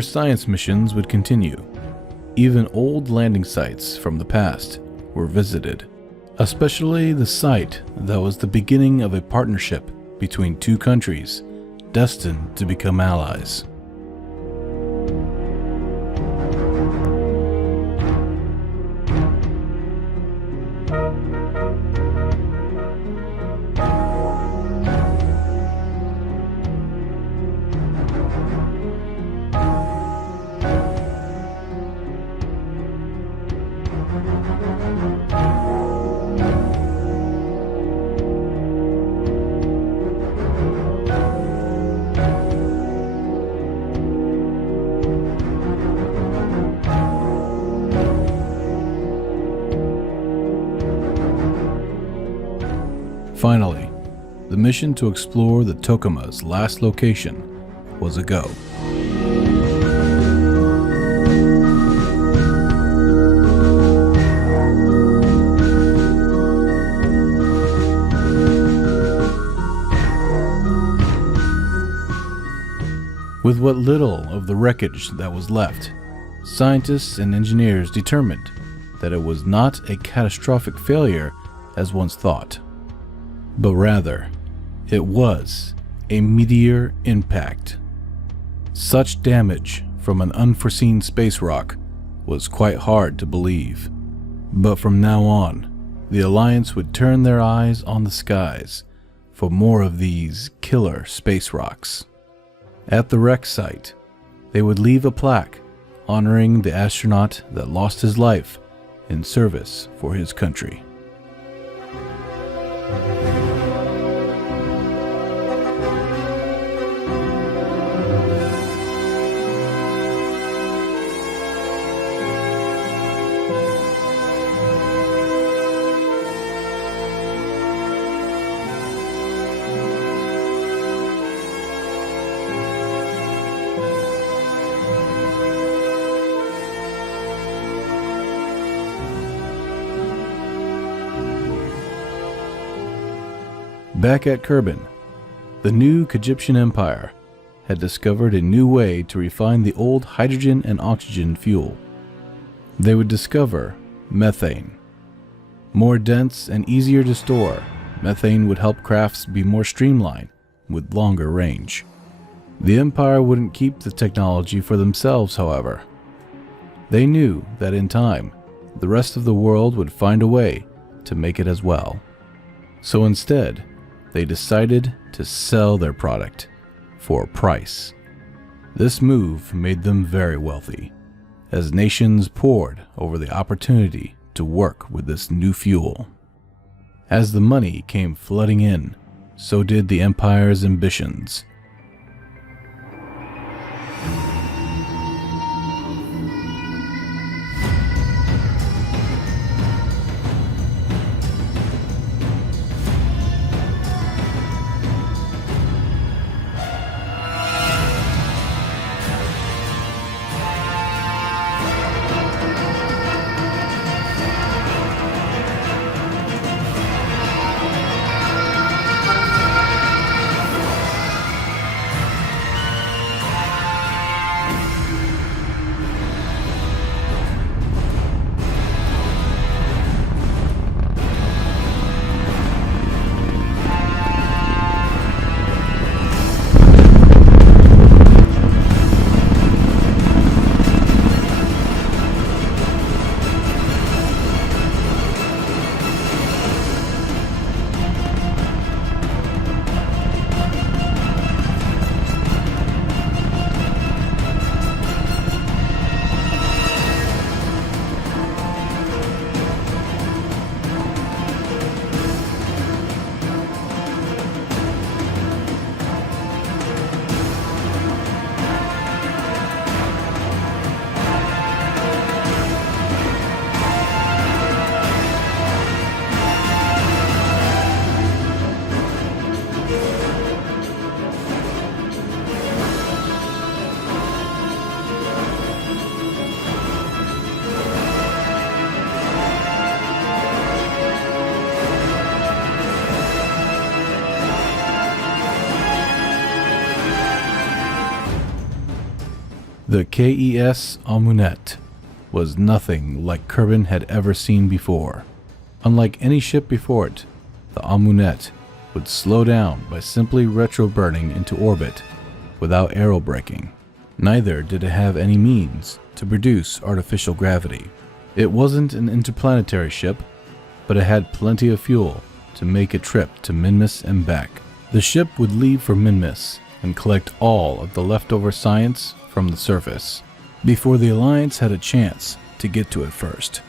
lunar science missions would continue. Even old landing sites from the past were visited, especially the site that was the beginning of a partnership between two countries destined to become allies. Finally, the mission to explore the Tokuma's last location was a go. With what little of the wreckage that was left, scientists and engineers determined that it was not a catastrophic failure as once thought, but rather, it was a meteor impact. Such damage from an unforeseen space rock was quite hard to believe. But from now on, the Alliance would turn their eyes on the skies for more of these killer space rocks. At the wreck site, they would leave a plaque honoring the astronaut that lost his life in service for his country. Back at Kerbin, the new Egyptian Empire had discovered a new way to refine the old hydrogen and oxygen fuel. They would discover methane. More dense and easier to store, methane would help crafts be more streamlined with longer range. The Empire wouldn't keep the technology for themselves, however. They knew that in time, the rest of the world would find a way to make it as well. So instead, they decided to sell their product for a price. This move made them very wealthy, as nations pored over the opportunity to work with this new fuel. As the money came flooding in, so did the Empire's ambitions. The KES Amunet was nothing like Kerbin had ever seen before. Unlike any ship before it, the Amunet would slow down by simply retroburning into orbit without aerobraking. Neither did it have any means to produce artificial gravity. It wasn't an interplanetary ship, but it had plenty of fuel to make a trip to Minmus and back. The ship would leave for Minmus and collect all of the leftover science from the surface before the Alliance had a chance to get to it first.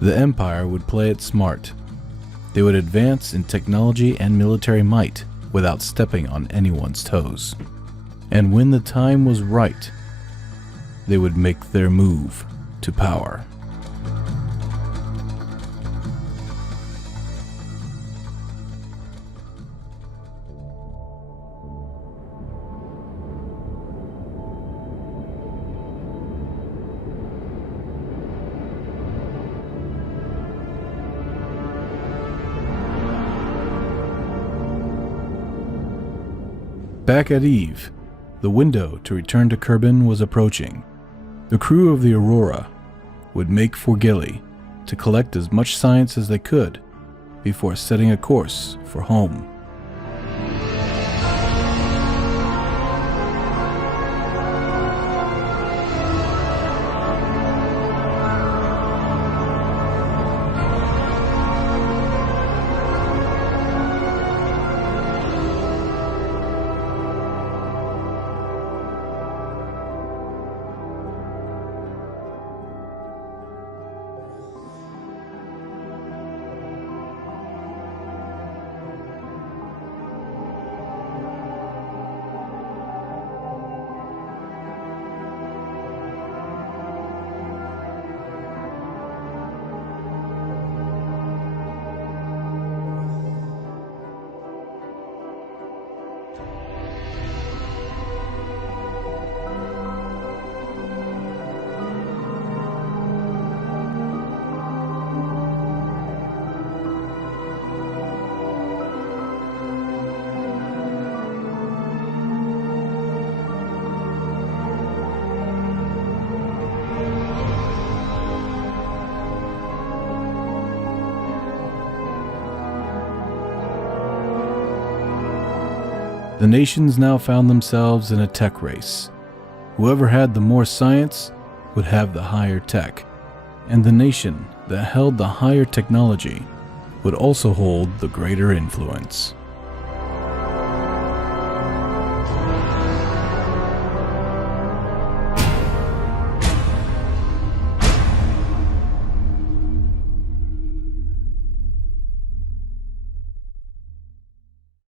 The Empire would play it smart. They would advance in technology and military might without stepping on anyone's toes. And when the time was right, they would make their move to power. Back at Eve, the window to return to Kerbin was approaching. The crew of the Aurora would make for Gilly to collect as much science as they could before setting a course for home. The nations now found themselves in a tech race. Whoever had the more science would have the higher tech, and the nation that held the higher technology would also hold the greater influence.